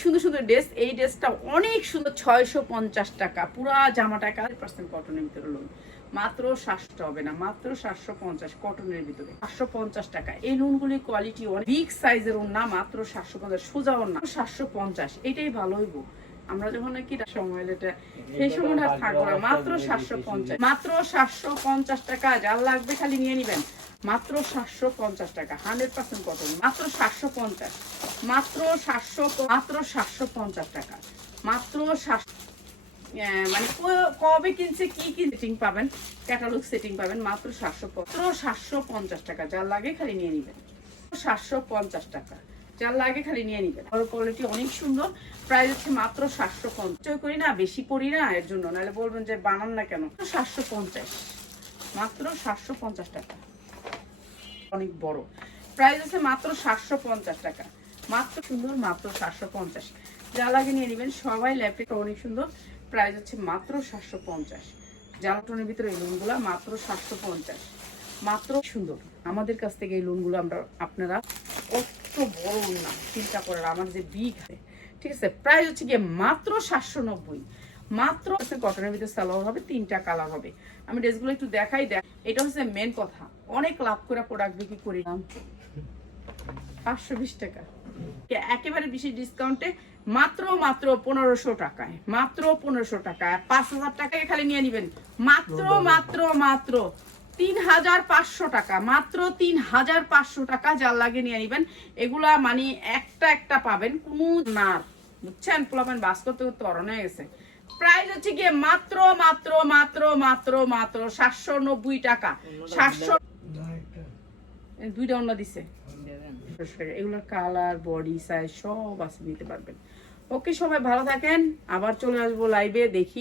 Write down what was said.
সুন্দর সুন্দর ড্রেস এই ড্রেসটা অনেক সুন্দর, ছয়শো পঞ্চাশ টাকা। পুরা জামাটা একাধিক পার্সেন্ট কটনের ভিতরে লোন মাত্র সাতশো হবে না, মাত্র সাতশো পঞ্চাশ কটনের ভিতরে। সাতশো পঞ্চাশ টাকা। এই লোনগুলির কোয়ালিটি অনেক বিগ সাইজের না মাত্র সাতশো পঞ্চাশ, সোজা না সাতশো পঞ্চাশ, এটাই ভালো হইব। আমরা যখন নাকি সময় এটা সেই সময় থাকব না, মাত্র সাতশো পঞ্চাশ। মাত্র সাতশো পঞ্চাশ টাকা, যার লাগবে খালি নিয়ে নিবেন। মাত্র সাতশো পঞ্চাশ টাকা হান্ড্রেড পার্সেন্ট কটন মাত্র সাতশো পঞ্চাশ মাত্র সাতশো মাত্র সাতশো পঞ্চাশ টাকা মাত্র মানে কবে কিনছে কি কি সেটিং পাবেন ক্যাটালগ সেটিং পাবেন মাত্র সাতশো মাত্র সাতশো পঞ্চাশ টাকা যার লাগে খালি নিয়ে নিবেন সাতশো পঞ্চাশ টাকা যার লাগে খালি নিয়ে নিবেন আর কোয়ালিটি অনেক সুন্দর প্রাইস হচ্ছে মাত্র সাতশো পঞ্চাশ করি না বেশি করি না এর জন্য নাহলে বলবেন যে বানান না কেন সাতশো পঞ্চাশ মাত্র সাতশো পঞ্চাশ টাকা অনেক বড়। প্রাইস আছে মাত্র সাতশো পঞ্চাশ টাকা। মাত্র সুন্দর, মাত্র সাতশো পঞ্চাশ। যা লাগে নিয়ে নেবেন। সবাই ল্যাপটপটা অনেক সুন্দর। প্রাইস হচ্ছে মাত্র সাতশো পঞ্চাশ। জ্বালাটনের ভিতরে এই লোনগুলো মাত্র সাতশো পঞ্চাশ। মাত্র সুন্দর। আমাদের কাছ থেকে এই লোনগুলো আমরা, আপনারা কত বড় না, চিন্তা করার। আমার যে বিগ ঠিক আছে? প্রাইস হচ্ছে গিয়ে মাত্র সাতশো নব্বই। মাত্র কটনের ভিতরে সালোয়ার হবে তিনটা কালার হবে। আমি ড্রেসগুলো একটু দেখাই দেখ। এটা হচ্ছে মেন কথা। অনেক লাভ করে প্রোডাক্ট বিক্রি করি। পাঁচশো বিশ টাকা। একেবারে বিশেষ ডিসকাউন্টে মাত্র মাত্র পনেরোশো টাকায়। মাত্র পনেরোশো টাকায়। পাঁচ হাজার টাকায় খালি নিয়ে নিবেন। মাত্র মাত্র মাত্র তিন হাজার পাঁচশো টাকা। মাত্র তিন হাজার পাঁচশো টাকা যার লাগে নিয়ে নিবেন। এগুলা মানে একটা একটা পাবেন। কোনো না বুঝছেন? পোলাপেন বাস করতে করতে অরণ হয়ে গেছে। প্রাইস হচ্ছে গিয়ে মাত্র মাত্র মাত্র মাত্র মাত্র সাতশো নব্বই টাকা। সাতশো দুইটা অন্য দিছে। এগুলোর কালার, বডি সাইজ সব আছে, নিতে পারবেন। ওকে, সবাই ভালো থাকেন। আবার চলে আসব লাইভে দেখি।